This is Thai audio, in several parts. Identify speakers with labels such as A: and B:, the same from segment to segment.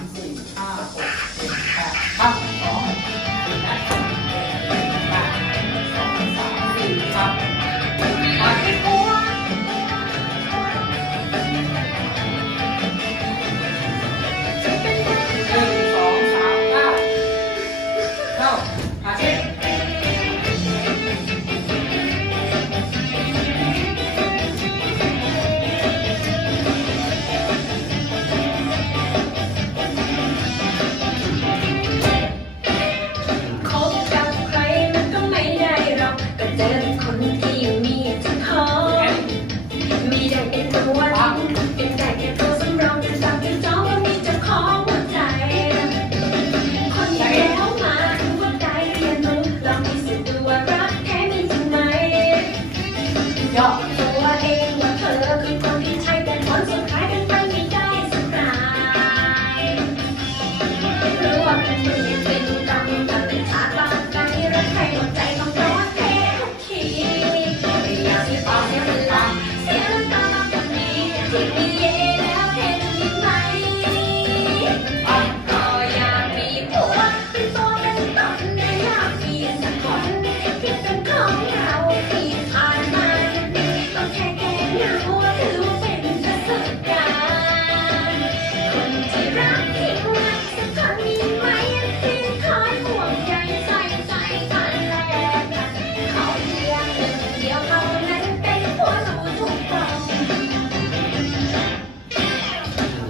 A: unclean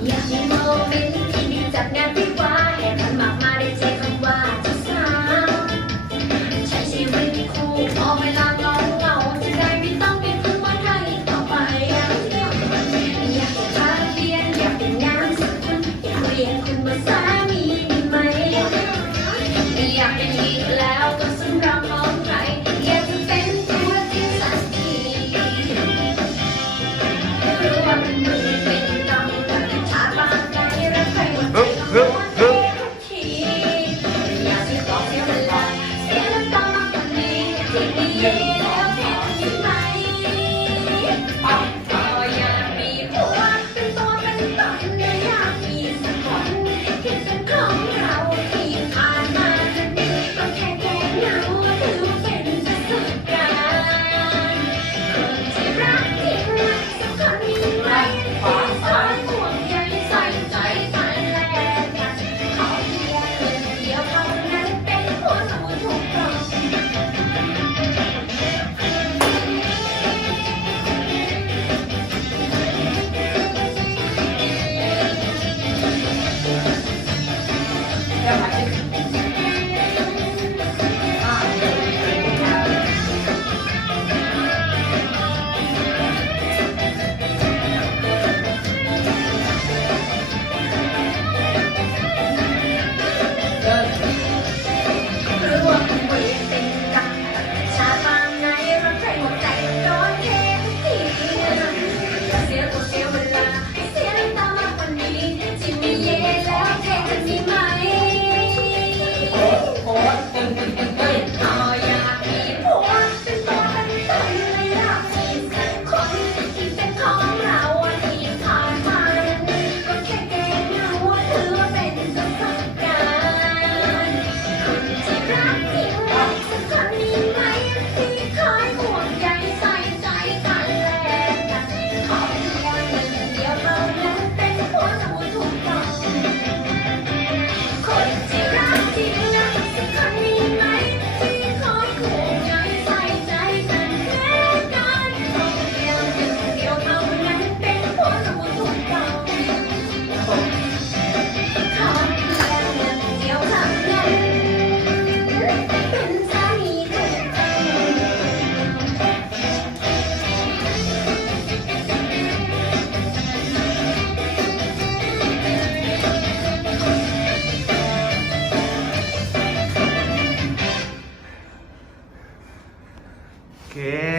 B: อยากมีโมเมนต์ที่มีจากงานที่ว่า